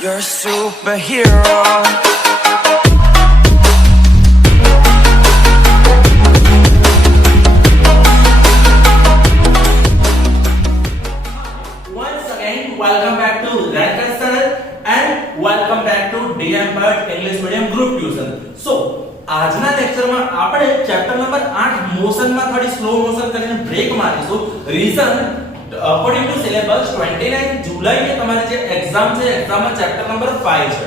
You're a superhero. Once again, welcome back to Rankers channel and welcome back to DM Bird English Medium Group Tuition. So, આજના લેક્ચરમાં આપણે chapter number 8 મોશનમાં થોડી slow motion કરીને break મારીશું. Reason according to syllabus 29 જુલાઈએ તમારે જે એક્ઝામ છે એક્ઝામમાં ચેપ્ટર નંબર 5 છે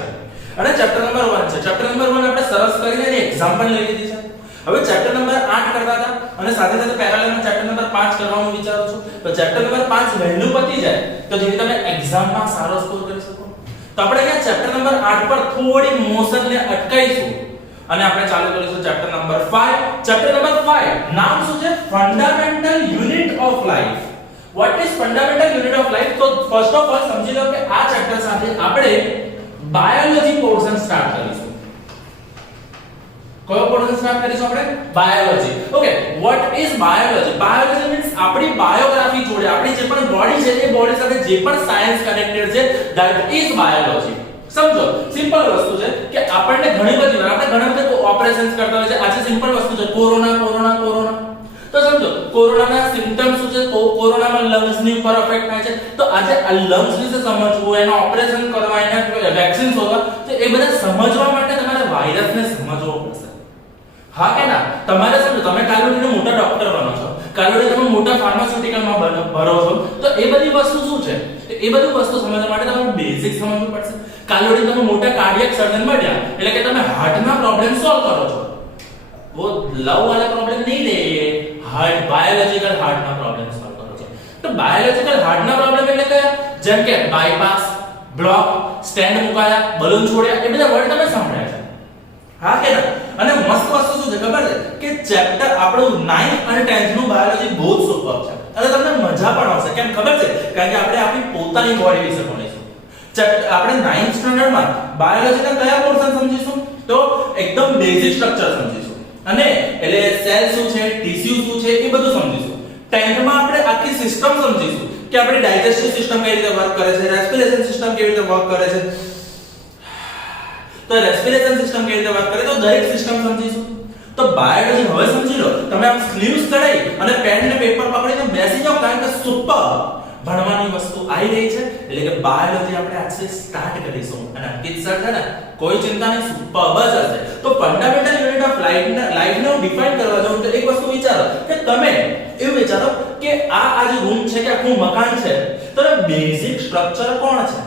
અને ચેપ્ટર નંબર 1 છે. ચેપ્ટર નંબર 1 આપણે સરસ કરીને એની એક્ઝામ પણ લઈ લીધી છે. હવે ચેપ્ટર નંબર 8 કરતા હતા અને સાથે સાથે પેરેલલમાં ચેપ્ટર નંબર 5 કરવાનું વિચારું છું. તો ચેપ્ટર નંબર 5 વહેલું પતી જાય તો જેથી તમે એક્ઝામમાં સારો સ્કોર કરી શકો. તો આપણે અહીંયા ચેપ્ટર નંબર 8 પર થોડી મોશનને અટકાઈશું અને આપણે ચાલુ કરીશું ચેપ્ટર નંબર 5. ચેપ્ટર નંબર 5 નામ શું છે? Fundamental unit of life. What is fundamental unit of life? તો ફર્સ્ટ ઓફ ઓલ સમજી લો કે આ ચેપ્ટર સાથે આપણે બાયોલોજી પોર્શન સ્ટાર્ટ કરીશું. કયો પોર્શન સ્ટાર્ટ કરીશું આપણે? Biology. Okay, what is biology? Biology means આપણી બાયોગ્રાફી જોડે આપણી જે પણ બોડી છે એ બોડી સાથે જે પણ સાયન્સ કનેક્ટેડ છે ધેટ ઇઝ બાયોલોજી. સમજો, સિમ્પલ વસ્તુ છે કે આપણને ઘણી બધી વાર આપણે ઘણા બધા ઓપરેશન્સ કરતા હોય છે. આજે સિમ્પલ વસ્તુ છે કોરોના. તો સમજો કોરોનાના સિમ્પટમ્સ શું છે? કોરોનામાં લંગ્સ ની ઉપર અફેક્ટ થાય છે. તો આજે આ લંગ્સ વિશે સમજવું, એના ઓપરેશન કરવા, એના વેક્સિન શોધવા, તો એ બધા સમજવા માટે તમારે વાયરસને સમજવો પડશે. હા કે ના? તમારે સમજો તમે કાલોડીનો મોટા ડોક્ટર બનો છો, કાલોડી તમે મોટા ફાર્માસ્યુટિકલમાં ભરો છો, તો એ બધી વસ્તુ શું છે? એ બધી વસ્તુ સમજવા માટે તમારે બેઝિક સમજવું પડશે. કાલોડી તમે મોટા કાર્ડિયક સર્જન બન્યા એટલે કે તમે હાર્ટના પ્રોબ્લેમ સોલ્વ કરો છો. वो लव वाला प्रॉब्लम नहीं ले, हार्ट बायोलॉजिकल हार्ट ना प्रॉब्लम सॉल्व करो છો. તો બાયોલોજીકલ હાર્ટ ના પ્રોબ્લેમ એટલે કે જેમ કે બાયપાસ, બ્લોક, સ્ટેન્ડ મુકાયા, બલૂન છોડ્યા, એ બધા વર્ડ તમે સાંભળ્યા છે. હા કે ના? અને મસ્ત વસ્તુ શું છે ખબર છે કે ચેપ્ટર આપણું 9th અને 10th નું બાયોલોજી બહુ જ સુપર છે અને તમને મજા પણ આવશે. કેમ ખબર છે? કારણ કે આપણે આપણી પોતાની બોડી વિશે ભણીશું. આપણે 9th સ્ટાન્ડર્ડ માં બાયોલોજીના કયા પોર્શન સમજીશું? તો એકદમ બેઝિક સ્ટ્રક્ચર સમજીશું અને એટલે સેલ શું છે, ટિશ્યુ શું છે એ બધું સમજીશું. 10th માં આપણે આખી સિસ્ટમ સમજીશું કે આપણી ડાયજેસ્ટિવ સિસ્ટમ કઈ રીતે વર્ક કરે છે, રેસ્પિરેશન સિસ્ટમ કેવી રીતે વર્ક કરે છે. તો રેસ્પિરેશન સિસ્ટમ કેવી રીતે વર્ક કરે તો દરેક સિસ્ટમ સમજીશું. તો બાયોલોજી હવે સમજી લો. તમે આમ સ્લીવ્સ કઢાઈ અને પેન ને પેપર પકડીને બેસી જાઓ કારણ કે સુપર ભણવાની વસ્તુ આવી રહી છે. એટલે કે બાયોલોજી આપણે આજથી સ્ટાર્ટ કરીશું અને અંકિત સર છે ને કોઈ ચિંતા નહીં, સુપર જ હશે. તો ફંડામેન્ટલ યુનિટ ઓફ લાઈફને હું ડિફાઇન કરવા જાઉં તો એક વસ્તુ વિચારો કે તમે એવું વિચારો કે આ જે રૂમ છે કે આખું મકાન છે તો બેઝિક સ્ટ્રક્ચર કોણ છે?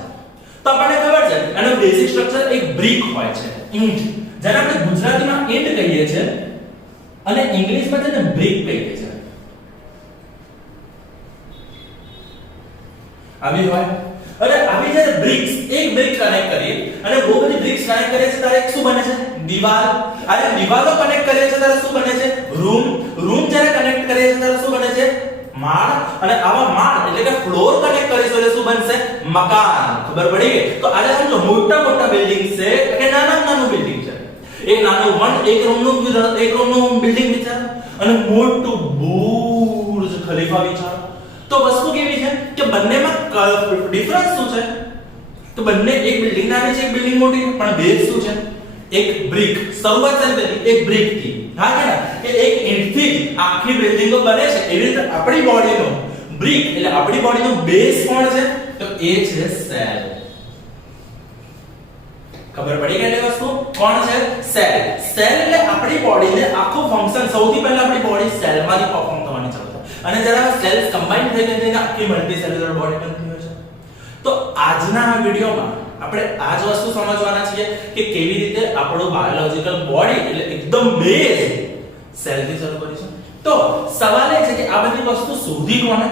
તો આપણને ખબર છે એનો બેઝિક સ્ટ્રક્ચર એક બ્રિક હોય છે, ઈંટ, જેને આપણે ગુજરાતીમાં ઈંટ કહીએ છીએ અને ઇંગ્લિશમાં તેને બ્રિક કહીએ છીએ. આવી હોય અને આવી જ્યારે બ્રિક્સ એક બ્રિક કનેક્ટ કરીએ અને બહુ બધી બ્રિક્સ કનેક્ટ કરીએ છીએ ત્યારે શું બને છે? દીવાલ. અને દીવાલો કનેક્ટ કરીએ છીએ ત્યારે શું બને છે? રૂમ જ્યારે કનેક્ટ કરીએ છીએ ત્યારે શું બને છે? માળ. અને આવા માળ એટલે કે ફ્લોર કનેક્ટ કરીશું એટલે શું બનશે? મકાન. ખબર પડી ગઈ? તો આજે સમજો મોટા બિલ્ડિંગ છે કે નાનું બિલ્ડિંગ છે. એક નાનું એક રૂમનું બિલ્ડિંગ વિચારો અને મોટું બુર્જ ખલીફા વિચારો. તો વસ્તુ કેવી છે કે બંનેમાં ડિફરન્સ શું છે? તો બંને એક બિલ્ડિંગ નાની છે, એક બિલ્ડિંગ મોટી, પણ બેઝ શું છે? એક બ્રિક. શરૂઆત કરી એક બ્રિક થી. હા કે ના? કે એક ઈંટથી આખી બિલ્ડિંગો બને છે. એવી રીતે આપણી બોડીનો બ્રિક એટલે આપણી બોડીનો બેઝ કોણ છે? તો એ છે સેલ. ખબર પડી ગઈ એ વસ્તુ? કોણ છે? સેલ. સેલ એટલે આપણી બોડીને આખું ફંક્શન સૌથી પહેલા આપણી બોડી સેલમાંથી પરફોર્મ થવાની ચાલુ થાય અને જ્યારે સેલ્સ કમ્બાઈન થઈ જાય ત્યારે આખી મલ્ટી સેલ્યુલર બોડી બનતી હોય છે. તો આજના આ વિડિયોમાં આપણે આ જ વસ્તુ સમજવાના છીએ કે કેવી રીતે આપણું બાયોલોજીકલ બોડી એટલે એકદમ બેઝ સેલથી શરૂ કરીશું. તો સવાલ એ છે કે આ બધી વસ્તુ શોધી કોણે?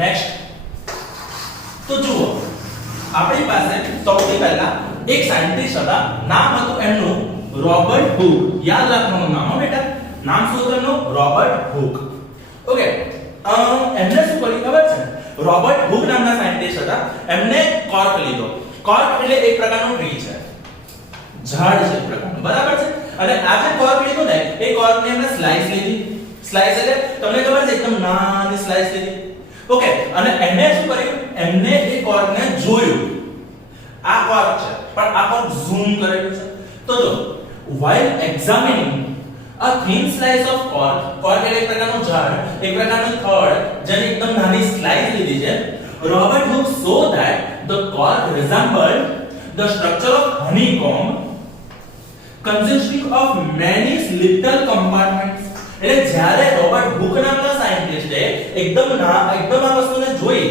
નેક્સ્ટ તો જુઓ, આપણી પાસે સૌથી પહેલા એક સાયન્ટિસ્ટ હતા, નામ હતું એમનું રોબર્ટ હુક. યાદ રાખવાનું નામ હો બેટા, નામ શું હતું એમનું? Robert hook. ઓકે, એમને શું કર્યું ખબર છે? રોબર્ટ હુક નામના સાયન્ટિસ્ટ હતા. એમને કોર્ક લીધો. કોર્ક એટલે એક પ્રકારનું ટ્રી છે, ઝાડ છે પ્રકારનું, બરાબર છે. અને આ જે કોર્ક લીધું ને એ કોર્કની એમને સ્લાઇસ લીધી. સ્લાઇસ એટલે તમને ખબર છે એકદમ નાની સ્લાઇસ લીધી. ઓકે, અને એમને શું કર્યું? એમને એ કોર્કને જોયું આ કોર્ક છે પણ આ કોર્ક ઝૂમ કરેલું છે. તો જો while examining a thin slice of cork, cork એટલે એક પ્રકારનું ઝાડ, એક પ્રકારનું થડ જેની એકદમ નાની સ્લાઇસ લીધી છે, Robert Hooke saw that the cork resembled the structure of honeycomb consisting of many little compartments. એટલે જ્યારે રોબર્ટ હુક નામના સાયન્ટિસ્ટે એકદમ આ વસ્તુને જોઈ,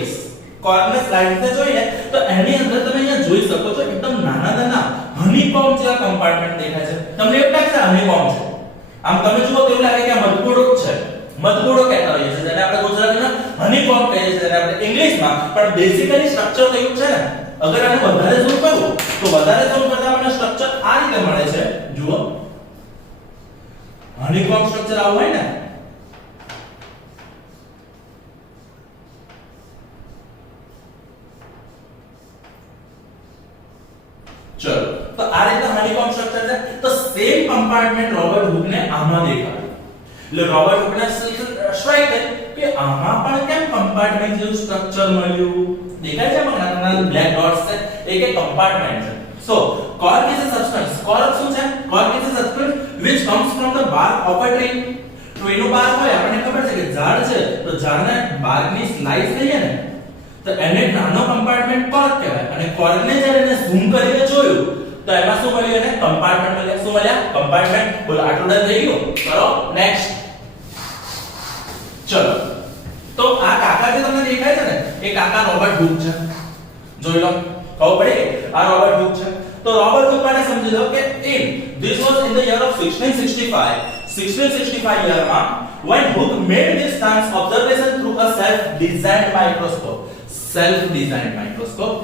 કોર્કને સ્લાઇસને જોઈને, તો એની અંદર તમે અહીંયા જોઈ શકો છો એકદમ નાના હનીકોમ્બ જેવા કમ્પાર્ટમેન્ટ દેખાય છે. તમને એવું લાગે છે હનીકોમ્બ છે? આમ તમે જુઓ તો એવું લાગે કે આ મધપૂડો છે. મધપૂડો કહેતા હોઈએ છે જેને આપણે ગુજરાતીમાં હનીકોમ્બ કહીએ છીએ, જેને આપણે ઇંગ્લિશમાં, પણ બેઝિકલી સ્ટ્રક્ચર તો એવું છે ને. અગર આને વધારે ઝૂમ કરું તો વધારે ઝૂમ કરતા આપણને સ્ટ્રક્ચર આ રીતે મળે છે. જુઓ હનીકોમ્બ સ્ટ્રક્ચર આવું હોય ને. ચલો તો આ રીતના હનીકોમ્બ સ્ટ્રક્ચર છે. તો સેમ કમ્પાર્ટમેન્ટ રોબર્ટ હુક ને આમાં દેખાય. એટલે રોબર્ટ હુક ને સ્ટ્રાઇક થાય કે આમાં પણ કેમ કમ્પાર્ટમેન્ટ જેવું સ્ટ્રક્ચર મળ્યું. દેખાય છે મને નાના બ્લેક ડોટ્સ છે, એક કમ્પાર્ટમેન્ટ છે. So cork is a substance. cork શું છે? cork is a substance which comes from the bark of a tree. તો એનું bark હોય, આપણને ખબર છે કે ઝાડ છે, તો ઝાડના barkની સ્લાઇસ લઈએ ને તો એને નાનો કમ્પાર્ટમેન્ટ cork કહેવાય. અને cork ને જ્યારે એને ઝૂમ કરીને જોયું તો એમાં શું મળ્યું? એને કમ્પાર્ટમેન્ટ મળ્યા. શું મળ્યા? કમ્પાર્ટમેન્ટ. બોલો આટલું ડન થઈ ગયું? કરો નેક્સ્ટ. ચલો તો આ કાકા જે તમને દેખાય છે ને એ કાકા રોબર્ટ હુક છે. જોઈ લો, ખબર પડી આ રોબર્ટ હુક છે. તો રોબર્ટ હુક માટે સમજી લો કે this was in the year of 1665 year માં when Hooke made this science observation through a self-designed microscope.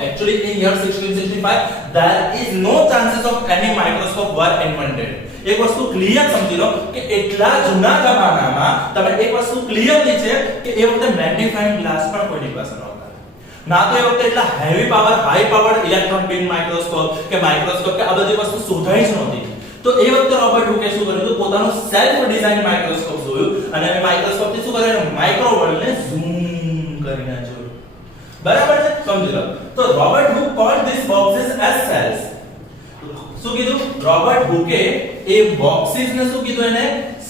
Actually in year 1665 there is no chances of any microscope were invented. એક વસ્તુ clear સમજી લો કે એટલા જૂના જમાનામાં તમે એક વસ્તુ ક્લિયરલી છે કે એ વખતે મેગ્નીફાઇંગ ગ્લાસ પણ કોઈની પાસે નહોતા. ના તો એ વખતે એટલા heavy power high power electron beam microscope કે આ બધી વસ્તુ શોધાઈ જ નહોતી. તો એ વખતે રોબર્ટ હુકે શું કર્યું? તો પોતાનું સેલ્ફ ડિઝાઇન માઇક્રોસ્કોપ જોયું અને એ માઇક્રોસ્કોપ થી શું કર્યું? માઇક્રો વર્લ્ડને ઝૂમ કરીને જોયું. બરાબર છે? સમજી લો. તો Robert Hooke called these boxes as cells. શું કીધું? રોબર્ટ હુકે એ બોક્સીસ ને શું કીધું? એને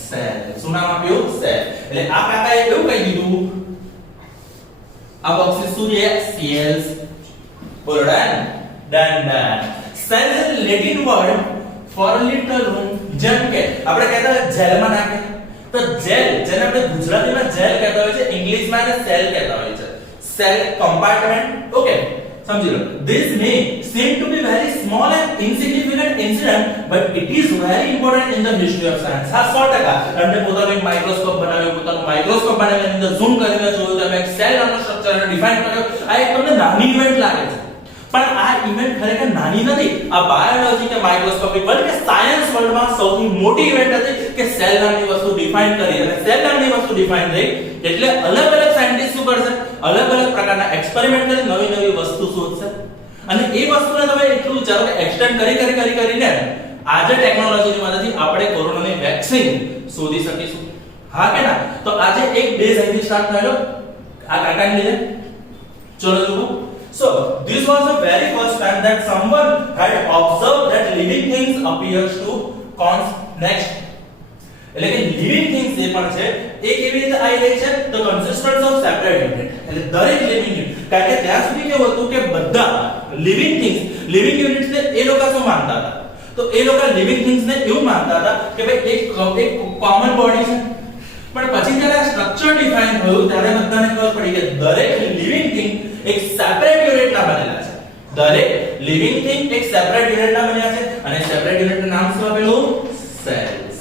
સેલ. શું નામ આપ્યું? સેલ. એટલે આ કાકાએ એવું કહી દીધું આ બોક્સીસ શું છે? સેલ્સ. બોલો done. Cell is Latin word for little room. જેમ કે આપણે કહેતા જેલમાં નાખે તો જેલ, જેને આપણે ગુજરાતીમાં જેલ કહેતા હોય છે, ઇંગ્લિશમાં એને સેલ કહેતા હોય છે. Cell compartment. ઓકે, સમજી લો. This may seem to be very small and insignificant incident but it is very important in the history of science. હા 100%. એમને પોતાનું એક માઇક્રોસ્કોપ બનાવ્યું, એની અંદર ઝૂમ કરીને જોયું, તમે એક સેલ નામનો સ્ટ્રક્ચર ડિફાઇન કર્યો. આ એક તમને નાની ઇવેન્ટ લાગે છે પણ આ ઇવેન્ટ ખરેખર નાની નથી. આ બાયોલોજી કે માઇક્રોસ્કોપિક વર્લ્ડ કે સાયન્સ વર્લ્ડમાં સૌથી મોટી ઇવેન્ટ હતી કે સેલ નામની વસ્તુ ડિફાઇન કરી. અને સેલ નામની વસ્તુ ડિફાઇન થઈ એટલે અલગ સાયન્ટિસ્ટ શું કરશે? અલગ પ્રકારના એક્સપેરિમેન્ટ કરી નવી વસ્તુ શોધશે. અને એ વસ્તુને તમે એટલું વિચારો કે એક્સટેન્ડ કરીને આજે ટેકનોલોજીની મદદથી આપણે કોરોનાની વેક્સિન શોધી શકીશું. હા કે ના? તો આજે એક ડેઝ અહીંથી સ્ટાર્ટ થયેલો આ કાકાને લીધે. ચલો જુઓ. So this was the very first time that someone had observed that living things appears to next. એટલે કે living things જે પણ છે એ કેવી રીતે આવી રહી છે? તો consistence of separate unit. એટલે દરેક living unit, કારણ કે ત્યાં સુધી કેવું હતું કે બધા living units ને એ લોકો શું માનતા હતા? તો એ લોકો living things ને એવું માનતા હતા કે ભાઈ એક કોમન બોડી છે. પણ પછી જ્યારે સ્ટ્રક્ચર ડિફાઇન થયું ત્યારે બધાને ખબર પડી કે દરેક લિવિંગ થિંગ એક સેપરેટ યુનિટના બનેલા છે. દરેક લિવિંગ થિંગ એક સેપરેટ યુનિટના બન્યા છે અને સેપરેટ યુનિટનું નામ શું આપેલું? સેલ્સ.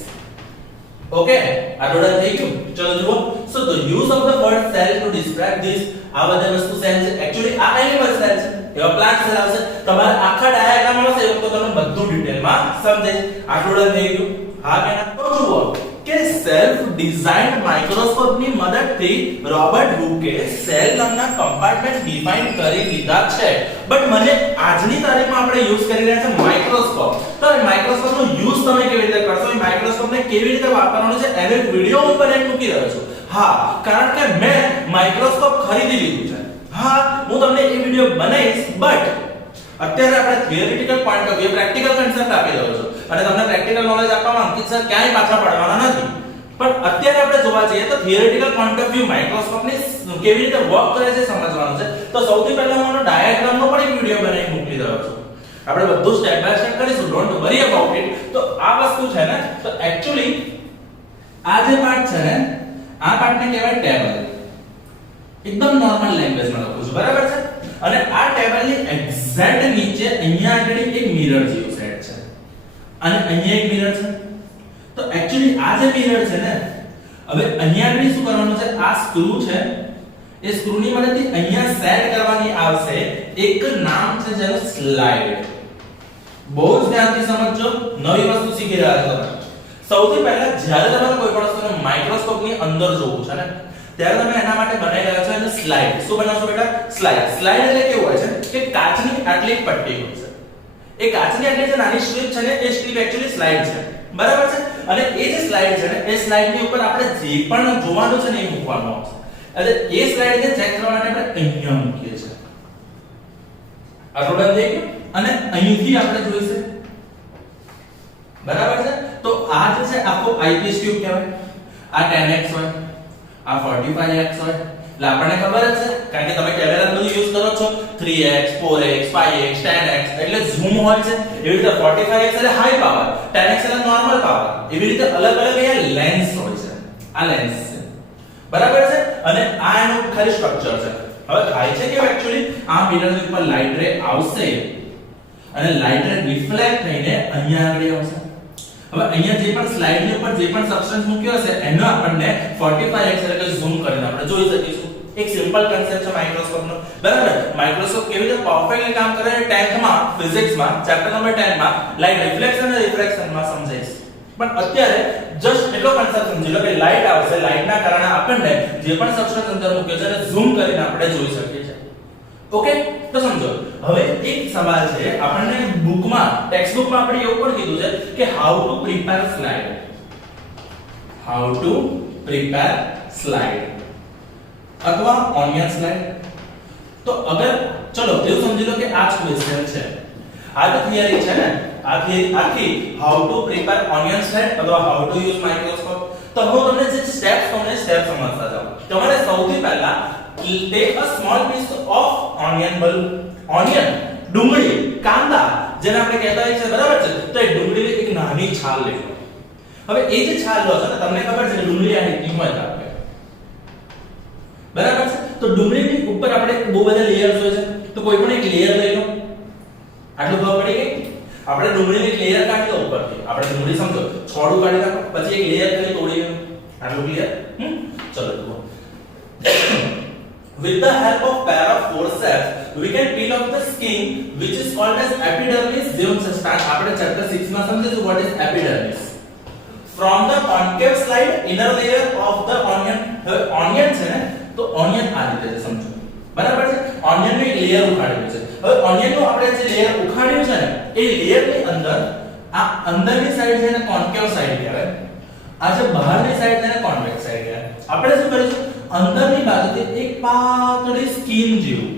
ઓકે, આ ડોડા થઈ ગયું. ચલો જુઓ. So the use of the word cell to describe this, આ બધા વસ્તુ સેલ છે. એક્ચ્યુઅલી આ એનિમલ સેલ છે, એવા પ્લાન્ટ સેલ આવશે. તમારે આખા ડાયાગ્રામ આવશે એ વખતે તમને બધું ડિટેલમાં સમજાય. આ ડોડા થઈ ગયું. હા કે ના? તો જુઓ કે સેલ્ફ ડિઝાઇન્ડ માઇક્રોસ્કોપ ની મદદથી રોબર્ટ હુકે સેલ નામના કમ્પાર્ટમેન્ટ ડિફાઇન કરી લીધા છે. બટ મને આજની તારીખમાં આપણે યુઝ કરી રહ્યા છે માઇક્રોસ્કોપ. તો માઇક્રોસ્કોપ નો યુઝ તમે કેવી રીતે કરશો, એ માઇક્રોસ્કોપ ને કેવી રીતે વાપરવાનો છે એનો વિડિયો ઉપર એક મૂકી રહ્યો છું. હા, કારણ કે મેં માઇક્રોસ્કોપ ખરીદી લીધું છે. હા, હું તમને એ વિડિયો બનાવીશ બટ અત્યારે આપણે theoretical point of view practical concept આપી રહ્યો છું અને તમને પ્રેક્ટિકલ નોલેજ આપવામાં અંકિત સર ક્યાંય પાછા પડવાના નથી. પણ અત્યારે આપણે જોવા જઈએ તો થિયરિટિકલ પોઈન્ટ ઓફ વ્યૂ માઇક્રોસ્કોપની કેવી રીતે વર્ક કરે છે સમજવાનું છે. તો સૌથી પહેલા હું આનો ડાયાગ્રામનો પણ એક વિડિયો બનાવી મોકલી રહ્યો છું. આપણે બધું સ્ટેપ બાય સ્ટેપ કરીશું, ડોન્ટ વરી અબાઉટ ઇટ. તો આ વસ્તુ છે ને, તો એક્ચ્યુઅલી આ જે પાર્ટ છે ને, આ પાર્ટને કહેવાય ટેબલ. એકદમ નોર્મલ લેંગ્વેજમાં લખું છું, બરાબર છે. અને આ ટેબલની એક્ઝેક્ટ નીચે અહીંયા આગળ એક મિરર જેવું સેટ છે અને અહીંયા એક મિરર છે. તો એક્ચ્યુઅલી આ જે મિરર છે ને, હવે અહીંયા આગળ શું કરવાનું છે, આ સ્ક્રૂ છે, એ સ્ક્રૂની મદદથી અહીંયા સેટ કરવાની આવશે એક નામ છે જેનું સ્લાઇડ. બહુ જ ધ્યાનથી સમજજો, નવી વસ્તુ શીખી રહ્યા છો તમે. સૌથી પહેલા જ્યારે તમારે કોઈ પણ વસ્તુને માઇક્રોસ્કોપની અંદર જોવું છે ને, ત્યારે તમે એના માટે બનાવી રહ્યા છો એને સ્લાઇડ. શું બનાવશો બેટા? સ્લાઇડ. સ્લાઇડ એટલે કેવું હોય છે કે કાચની આટલી પટ્ટી હોય છે. એ કાચની આટલી જે નાની સ્ટ્રીપ છે ને, એ સ્ટ્રીપ એક્ચ્યુઅલી સ્લાઇડ છે, બરાબર છે. અને એ જે સ્લાઇડ છે ને, એ સ્લાઇડની ઉપર આપણે જે પણ જોવાનું છે ને એ મૂકવાનું આવશે. એટલે એ સ્લાઇડને ચેક કરવા માટે આપણે અહીંયા મૂકીએ છીએ. આટલું ડન થઈ ગયું. અને અહીંથી આપણે જોઈશે, બરાબર છે. તો આ જે છે આખો આઈપીએસ ટ્યુબ કહેવાય. આ 10x હોય, આ 45x હોય. એટલે આપણને ખબર જ છે, કારણ કે તમે કેમેરા બધું યુઝ કરો છો, 3x 4x 5x 10x એટલે ઝૂમ હોય છે. એવી રીતે 45x એટલે હાઈ પાવર, 10x એટલે નોર્મલ પાવર. એવી રીતે અલગ અલગ અહીંયા લેન્સ હોય છે. આ લેન્સ છે, બરાબર છે. અને આ એનું ખાલી સ્ટ્રક્ચર છે. હવે થાય છે કે એક્ચ્યુઅલી આ મિરરની ઉપર લાઇટ રે આવશે અને લાઇટ રે રિફ્લેક્ટ થઈને અહીંયા આગળ આવશે. હવે અહીંયા જે પણ સ્લાઇડની ઉપર જે પણ સબસ્ટન્સ મૂક્યો હશે એનો આપણને 45x એટલે ઝૂમ કરીને આપણે જોઈ શકીશું. એક સિમ્પલ કન્સેપ્ટ છે માઇક્રોસ્કોપનો, બરાબર. માઇક્રોસ્કોપ કેવી રીતે પરફેક્ટલી કામ કરે છે 10th માં ફિઝિક્સમાં ચેપ્ટર નંબર 10 માં લાઇટ રિફ્લેક્શન અને રિફ્રેક્શનમાં સમજાઈશ. પણ અત્યારે જસ્ટ એટલો કન્સેપ્ટ સમજી લો કે લાઇટ આવશે, લાઇટના કારણે આપણને જે પણ સબસ્ટન્સ અંદર મૂક્યો છે એને ઝૂમ કરીને આપણે જોઈ શકીએ છીએ. ઓકે, તો સમજો. હવે એક સવાલ છે, આપણને બુકમાં ટેક્સ્ટ બુકમાં આપણે એવું પણ કીધું છે કે how to prepare slide. How to prepare slide અથવા ઓનિયન સ્લાઇડ. તો અગર ચલો એવું સમજી લો કે આ જ ક્વેશ્ચન છે, આ જે થિયરી છે ને, આ થિયરી આખી how to prepare onion slide અથવા હાઉ ટુ યુઝ માઇક્રોસ્કોપ. તો હું તમને જે સ્ટેપ્સ સમજતા જાઉં. તમારે સૌથી પહેલા take a small piece of onion bulb. Onion, ડુંગળી, કાંદા જેને આપણે કહેતા હોય છે, બરાબર છે. તો એ ડુંગળીની એક નાની છાલ લેજો. હવે એ જે છાલ લો છો ને, તમને ખબર છે કે ડુંગળી આ રીતની હોય છે, બરાબર છે. તો ડુંગળીની ઉપર આપણે બહુ બધા લેયર્સ હોય છે, તો કોઈ પણ એક લેયર લઈ લો. આટલું ખબર પડી ગઈ. આપણે ડુંગળીની એક લેયર કાઢી લો ઉપરથી. આપણે ડુંગળી સમજો, છોડું કાઢી નાખો, પછી એક લેયર કરી તોડી લો. આટલું ક્લિયર? ચલો જુઓ. With the help of pair of forceps, we can peel off the skin, which is called as epidermis. જેવું છે સ્ટાર્ટ આપણે ચેપ્ટર 6 માં સમજીશું what is epidermis. From the concave slide inner layer of the onion. હવે onion છે ને, તો onion આ રીતે છે, સમજો, બરાબર છે. ઓનિયન નું એક લેયર ઉખાડ્યું છે. હવે ઓનિયન નું આપણે જે લેયર ઉખાડ્યું છે ને, એ લેયર ની અંદર આ અંદરની સાઈડ છે ને કોન્કેવ સાઈડ કહેવાય. આ જે બહારની સાઈડ છે ને કોન્વેક્સ સાઈડ કહેવાય. આપણે શું કરીશું, અંદરની બાજુથી એક પાતળી સ્કિન જેવું,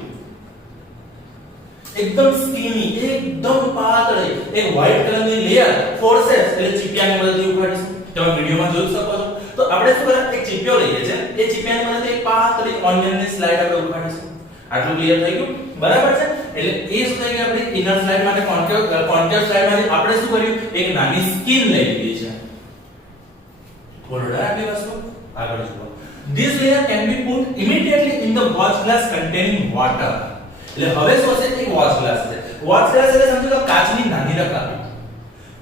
એકદમ સ્કિની, એકદમ પાતળી એક વ્હાઇટ કલરની લેયર ફોર્સેપ્સ એટલે ચીપિયાની મદદથી ઉખાડીશું. તમે વિડિયોમાં જોઈ શકો છો. તો આપણે શું કરીએ, એક ચીપિયો લઈએ છીએ, એ ચીપિયાની મદદથી એક પાતળી ઓનિયનની સ્લાઇડ આપણે ઉખાડીશું. આટલું ક્લિયર થઈ ગયું, બરાબર છે. એટલે એ શું થઈ ગયું, આપણી ઇનર સ્લાઇડ માટે કોન્કેવ સ્લાઇડ માટે આપણે શું કર્યું, એક નાની સ્કિન લઈ લીધી છે. બોલો આટલી વસ્તુ. આગળ જુઓ. This layer can be put immediately in the watch glass containing water. એટલે હવે શું છે, એક વોચ ગ્લાસ છે. વોચ ગ્લાસ એટલે સમજો તો કાચની નાની રકાબી.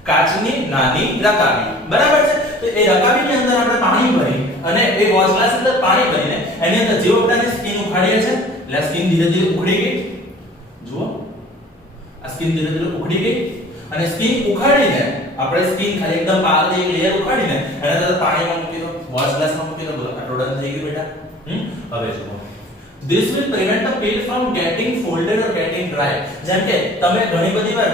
કાચની નાની રકાબી, બરાબર છે. તો એ રકાબીની અંદર આપણે પાણી ભરી અને એ વોચ ગ્લાસ અંદર પાણી ભરીને એની અંદર જે ઉપરની સ્કિન ઉખાડીએ છે, એટલે સ્કિન ધીરે ધીરે ઉખડી ગઈ. જુઓ, આ સ્કિન ધીરે ધીરે ઉખડી ગઈ અને સ્કિન ઉખાડીને આપણે સ્કિન ખાલી એકદમ પાતળી એક લેયર ઉખાડીને એના અંદર પાણીમાં મૂકી દો, વોચ ગ્લાસમાં મૂકી દો. બોલો આટલું ડન થઈ ગયું બેટા. હવે જુઓ. This will prevent the peel from getting folded or getting dry. જેમ કે તમે ઘણી બધી વાર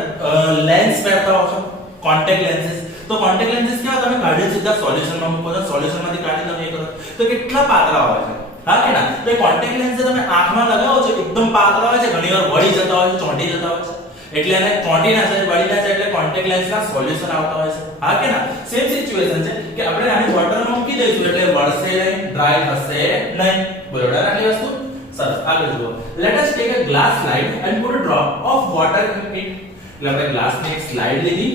લેન્સ પહેરતા હો છો, કોન્ટેક્ટ લેન્સીસ. તો કોન્ટેક્ટ લેન્સીસ કેવા, તમે કાઢી સીધા સોલ્યુશનમાં મૂકો છો, સોલ્યુશનમાંથી કાઢી તમે એ કરો તો કેટલા પાતળા હોય છે, હા કે ના. તો એ કોન્ટેક્ટ લેન્સ તમે આંખમાં લગાવો છો, એકદમ પાતળા હોય છે, ઘણીવાર વળી જતા હોય છે, ચોંટી જતા હોય છે. એટલે એને ચોંટી ના જાય, વળી ના જાય, એટલે કોન્ટેક્ટ લેન્સના સોલ્યુશન આવતા હોય છે. હા કે ના? સેમ સિચ્યુએશન છે કે આપણે આને વોટરમાં મૂકી દઈશું એટલે વળશે નહીં, ડ્રાય થશે નહીં. બરોબર આટલી વસ્તુ સરસ. આગળ જુઓ. Let us take a glass slide and put a drop of water in it. એટલે આપણે ગ્લાસની એક સ્લાઇડ લીધી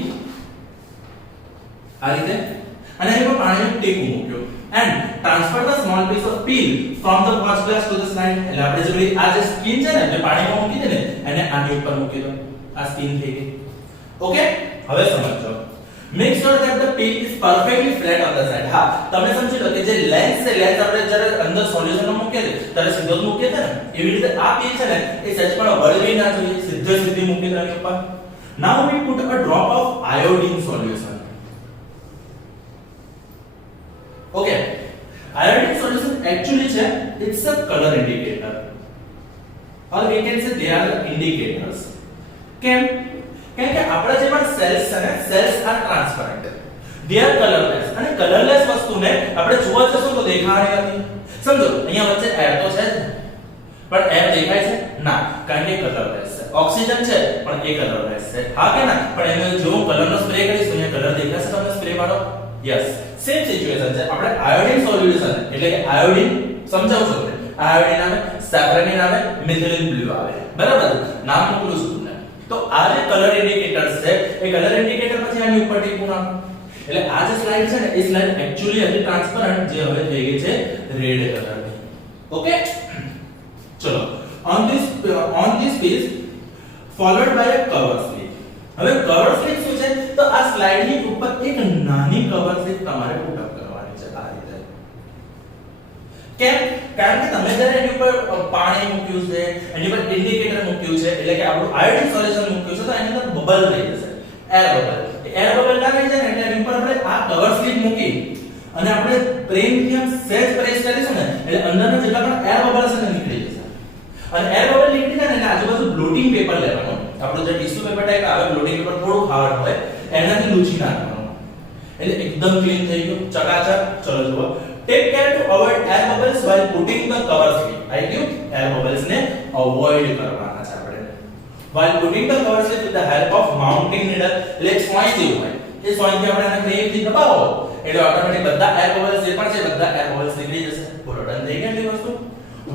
આ રીતે અને એમાં પાણીનું ટીપું મૂક્યું and transfer the small piece of peel from the watch glass to the slide. એટલે આપણે જે આ જે સ્કીન છે ને જે પાણીમાં મૂકી દે ને એને આની ઉપર મૂકી દો. આ સ્કીન થઈ ગઈ. ઓકે, હવે સમજો. Make sure that the peel is perfectly flat on the side. હા, તમે સમજી લો કે જે લેન્સ છે, લેન્સ આપણે જ્યારે અંદર સોલ્યુશનમાં મૂકીએ છીએ ત્યારે સીધો જ મૂકીએ છીએ ને, એવી રીતે આ પીલ છે ને એ સહેજ પણ વળવી ના જોઈએ, સીધી મૂકી દો એની ઉપર. Now we put a drop of iodine solution. Okay, iodine solution actually છે it's a color indicator or we can say they are the indicators. કેમ કે આપણા જે પણ સેલ્સ છે ને, cells are transparent, they are colorless અને colourless વસ્તુને આપણે જોવા જશું તો દેખાવાની નથી. સમજો અહીંયા વચ્ચે એર તો છે જ પણ એર દેખાય છે ના, કારણ કે કલરલેસ છે. ઓક્સિજન છે પણ એ કલરલેસ છે. હા કે ના? પણ એને જો કલરનો સ્પ્રે કરીશ તો અહીંયા કલર દેખાશે તમને સ્પ્રે વાળો? યસ, સેમ સિચ્યુએશન છે. આપણે આયોડિન સોલ્યુશન એટલે કે આયોડિન સમજાવું છું તમને. આયોડિન આવે, સેફ્રોનિન આવે, મિથિલિન બ્લુ આવે. બરાબર? નામ મોકલું છું તમને. તો આ જે કલર ઇન્ડિકેટર્સ છે એ કલર ઇન્ડિકેટર પછી આની ઉપર ટીપું નાખો. એટલે આ જે સ્લાઇડ છે ને એ સ્લાઇડ એક્ચ્યુઅલી હતી ટ્રાન્સપરન્ટ, જે હવે થઈ ગઈ છે રેડ કલરની. ઓકે, ચલો. on this piece followed by a cover slip. હવે કવર સ્લિપ શું છે? તો આ સ્લાઇડની ઉપર એક નાની કવર સ્લિપ તમારે પુટ અપ કરવાની છે આ રીતે. કેમ? કારણ કે તમે જ્યારે એની ઉપર પાણી મૂક્યું છે, એની ઉપર ઇન્ડિકેટર મૂક્યું છે, એટલે કે આપણું આયોડિન સોલ્યુશન મૂક્યું છે, તો એની અંદર બબલ થઈ જશે, એર બબલ. એર બબલ ના થઈ જાય ને એટલે એની ઉપર આપણે આ કવર સ્લિપ મૂકી અને આપણે પ્રેમથી આમ સહેજ પ્રેસ કરીશું ને એટલે અંદરના જેટલા પણ એર બબલ છે ને નીકળી જશે. અને એર બબલ નીકળી જાય ને એટલે આજુબાજુ બ્લોટિંગ પેપર લેવાનું. આપણું જે ટિશ્યુ પેપર ટાઈપ આવે બ્લોટિંગ પેપર થોડું હાર્ડ હોય એનાથી લૂછી નાખવાનું એટલે એકદમ ક્લીન થઈ ગયું, ચકાચક. ચલો જુઓ. Take care two avoid air bubbles while putting the cover slip. આઈ ગયું? એર બબલ્સ ને અવોઇડ કરવાના છે આપણે. while putting the cover slip with the help of mounting needle. એટલે સોય જેવું હોય એ સોયથી આપણે આને ક્રેમથી દબાવો એટલે ઓટોમેટિક બધા એર બબલ્સ જે પણ છે બધા એર બબલ્સ નીકળી જશે. બોલો ડન થઈ ગઈ એટલી વસ્તુ.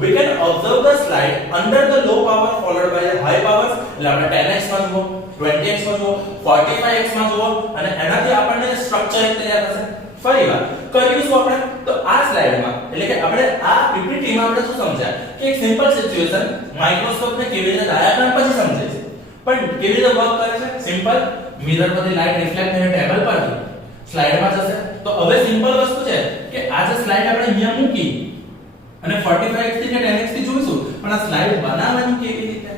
We can observe the slide under the low power followed by the high powers. એટલે આપણે 10x માં જુઓ, 20x માં જુઓ, 45x માં જુઓ અને એનાથી આપણને સ્ટ્રક્ચર તૈયાર થશે. ફરીવાર કર્યું શું આપણે? તો આ સ્લાઇડમાં એટલે કે આપણે આ PPT માં આપણે શું સમજ્યા કે એક સિમ્પલ સિચ્યુએશન માઇક્રોસ્કોપ ને કેવી રીતે ડાયાગ્રામ પછી સમજે છે, પણ કેવી રીતે વર્ક કરે છે? સિમ્પલ મિરર પરથી લાઈટ રિફ્લેક્ટ થઈને ટેબલ પર સ્લાઇડમાં જશે. તો હવે સિમ્પલ વસ્તુ છે કે આ જે સ્લાઇડ આપણે અહીંયા મૂકી અને 45x થી કે 10x થી જોઈશું, પણ આ સ્લાઇડ બનાવવાની કેવી રીતે?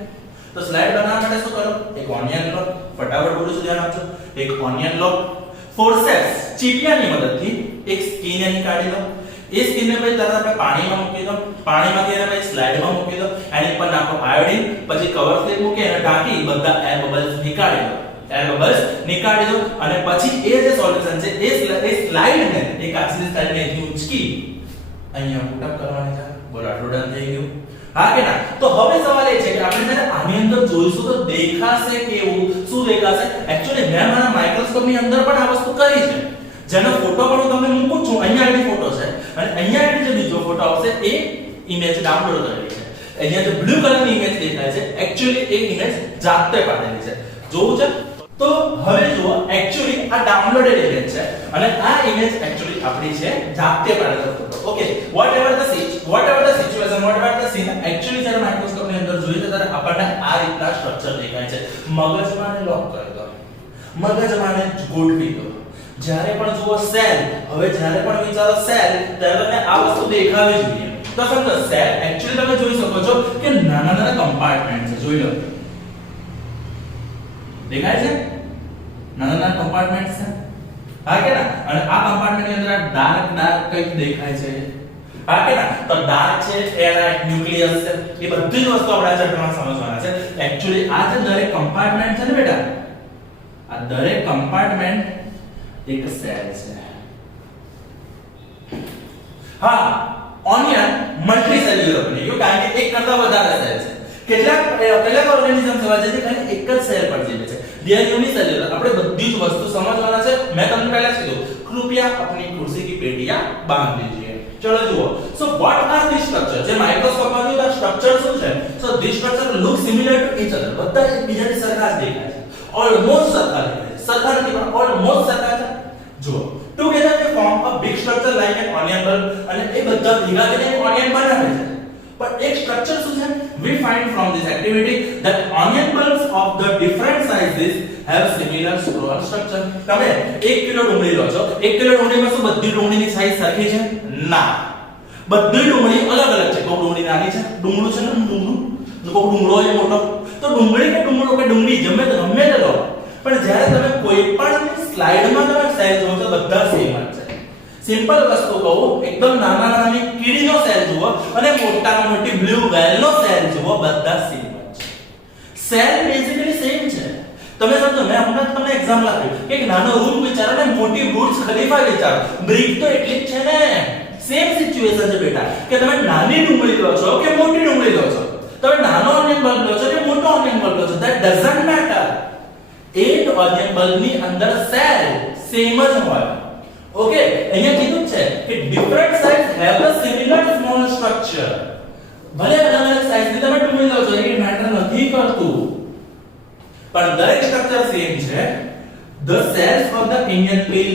તો સ્લાઇડ બનાવવા માટે શું કરો? એક ઓનિયન લો. ફટાફટ બોલું છું, ધ્યાન આપજો. એક ઓનિયન લો. ફોર્સેપ્સ ચીપિયાની મદદથી એક સ્કિન એની કાઢી લો. એ સ્કિનને પછી તરત આપણે પાણીમાં મૂકી દો. પાણીમાંથી એને પછી સ્લાઇડમાં મૂકી દો. એની પર નાખો આયોડિન, પછી કવર સ્લિપ મૂકી અને ઢાંકી બધા એર બબલ્સ નીકાળી દો. એર બબલ્સ નીકાળી દો અને પછી એ જે સોલ્યુશન છે એ સ્લાઇડને એક આખી સ્લાઇડને ઉંચકી અહીંયા પુટ અપ કરવાની છે. બોલો આટલું ડન થઈ ગયું. હા કે ના? તો હવે સવાલ એ છે કે આપણે જ્યારે આની અંદર જોઈશું તો દેખાશે કેવું? શું દેખાશે? એક્ચ્યુઅલી મેં મારા માઇક્રોસ્કોપ ની અંદર પણ આ વસ્તુ કરી છે, જેનો ફોટો પણ હું તમને મૂકું છું. અહીંયા આડી ફોટો છે અને અહીંયા આડી જે બીજો ફોટો આવશે એ ઇમેજ ડાઉનલોડ કરેલી છે. અહીંયા જે બ્લુ કલરની ઇમેજ દેખાય છે એક્ચ્યુઅલી એ ઇમેજ જાતે પાડેલી છે. જોવું છે? તો હવે જુઓ, એક્ચ્યુઅલી આ ડાઉનલોડેડ ઇમેજ છે અને આ ઇમેજ એક્ચ્યુઅલી આપણી છે જાતે પાડેલો photo. Okay, whatever the situation, whatever the scene, actually જ્યારે માઇક્રોસ્કોપ ની અંદર જોઈએ ત્યારે આપણને આ રીતના સ્ટ્રક્ચર દેખાય છે. મગજમાં લોક કરી દો, મગજમાં ગોઠવી દો. જ્યારે પણ જુઓ સેલ, હવે જ્યારે પણ વિચારો સેલ ત્યારે તમને આ વસ્તુ દેખાવી જોઈએ. તો સમજો સેલ એક્ચ્યુઅલી તમે જોઈ શકો છો કે નાના નાના કમ્પાર્ટમેન્ટ છે. જોઈ લો, દેખાય છે? નાના નાના કમ્પાર્ટમેન્ટ છે. હા કે ના? અને આ કમ્પાર્ટમેન્ટ ની અંદર ડાર્ક કંઈક દેખાય છે. હા કે ના? તો ડાર્ક છે, એના ન્યુક્લિયસ છે. એ બધી જ વસ્તુ આપણે આ ચેપ્ટરમાં સમજવાના છે. એક્ચ્યુઅલી આ જે દરેક કમ્પાર્ટમેન્ટ છે ને બેટા, આ દરેક કમ્પાર્ટમેન્ટ એક સેલ છે. હા, ઓનિયન મલ્ટી સેલ્યુલર બની ગયું કારણ કે એક કરતા વધારે સેલ છે. કેટલાક ઓર્ગેનિઝમ્સ એવા છે જે ખાલી એક જ સેલ પર જીવે છે. They are unicellular. આપણે બધી જ વસ્તુ સમજવાના છે. મેં તમને પહેલા જ કીધું, કૃપયા अपनी कुर्सी की पेटियां बांध दीजिए. चलो જુઓ. સો what are these structures? જે માઇક્રોસ્કોપમાં જોયું તો સ્ટ્રક્ચર શું છે? સો these structure look similar to each other. બધા એકબીજાની સરખા જ દેખાય છે. ઓલમોસ્ટ સરખા દેખાય છે. સરખા નથી પણ ઓલમોસ્ટ સરખા છે. જુઓ. Together they form a big structure like an onion bulb. અને એ બધા ભેગા કરીને એક ઓનિયન બનાવે છે. પણ એક સ્ટ્રક્ચર શું છે? We find from this activity that onion bulbs of the different sizes have similar structure. તમે 1 કિલો ડુંગળી લો છો. 1 કિલો ડુંગળીમાં શું બધી ડુંગળીની સાઈઝ સરખી છે? ના. બધી ડુંગળી અલગ અલગ છે. કોઈ ડુંગળી નાની છે, ડુંગળું છે ને ડુંગળું, કોઈ ડુંગળો છે મોટો. તો ડુંગળી કે ડુંગળો કે ડુંગળી ગમે તે લો. પણ જ્યારે તમે કોઈ પણ સ્લાઇડમાં તમે સાઈઝ જોવો તો બધા સેમ જ છે. સિમ્પલ વસ્તુ કહું, એકદમ નાની કીડીનો સેલ જુઓ અને મોટામાં મોટી બ્લુ વેલનો સેલ જુઓ, બધા સેમ છે. સેલ બેઝિકલી સેમ છે. તમે સમજો, મેં હમણાં તમને એક્ઝામ્પલ આપ્યું કે એક નાનો રૂમ વિચારો ને મોટી બુર્જ ખલીફા વિચારો. બ્રિક તો એટલી જ છે ને. સેમ સિચ્યુએશન છે બેટા, કે તમે નાની ડુંગળી લો છો કે મોટી ડુંગળી લો છો, તમે નાનો ઓનિયન બલ્બ લો છો કે મોટો ઓનિયન બલ્બ લો છો, ધેટ ડઝન્ટ મેટર. એક ઓનિયન બલ્બની અંદર સેલ સેમ જ હોય. ઓકે, અહીંયા કીધું છે કે different size have a similar small structure. ભલે અલગ અલગ સાઇઝની તમે ડુંગળી લો છો, એ મેટર નથી કરતું, પણ દરેક સ્ટ્રક્ચર સેમ છે. The cells of the onion peel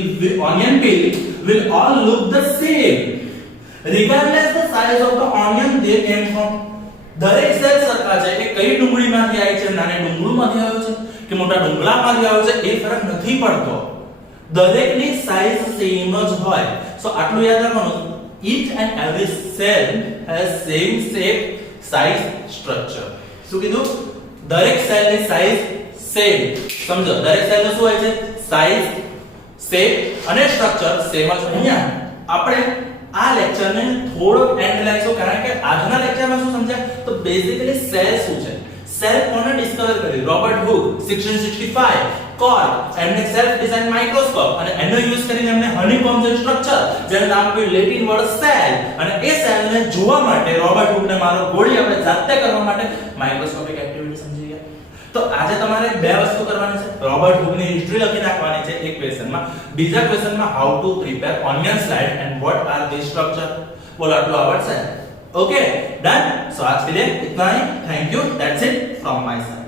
will all look the same regardless the size of the onion they came from. દરેક સેલ સરખા છે. એ કઈ ડુંગળીમાંથી આવી છે, નાની ડુંગળીમાંથી આવ્યો છે કે મોટા ડુંગળામાંથી આવ્યો છે, એ ફરક નથી પડતો. દરેકની સાઈઝ સેમ જ હોય. સો આટલું યાદ રાખવાનું, each and every cell has same shape, size, structure. શું કીધું? દરેક સેલની સાઈઝ સેમ. સમજો, દરેક સેલનું શું હોય છે? સાઈઝ, શેપ અને સ્ટ્રક્ચર સેમ જ. અહીંયા આપણે આ લેક્ચરને થોડોક એન્ડ લાગીશું, કારણ કે આજના લેક્ચરમાં શું સમજ્યા? તો બેઝિકલી સેલ શું છે, સેલ કોને ડિસ્કવર કર્યું? Robert Hooke 1665. કોલ એમને સેલ્ફ ડિઝાઇન માઇક્રોસ્કોપ અને એનો યુઝ કરીને એમને હનીકોમ્બ જે સ્ટ્રક્ચર, જેનું નામ કોઈ લેટિન વર્ડ સેલ, અને એ સેલને જોવા માટે રોબર્ટ હુકને મારો ગોળી આપણે જાતે કરવા માટે માઇક્રોસ્કોપિક એક્ટિવિટી સમજી ગયા. તો આજે તમારે બે વસ્તુ કરવાની છે. રોબર્ટ હુકની હિસ્ટ્રી લખી નાખવાની છે એક ક્વેશ્ચનમાં. બીજા ક્વેશ્ચનમાં how to prepare onion slide and what are the structure. बोलो आटલું આવડશે? Okay done. सो आज के लिए इतना ही. Thank you. That's it from my side.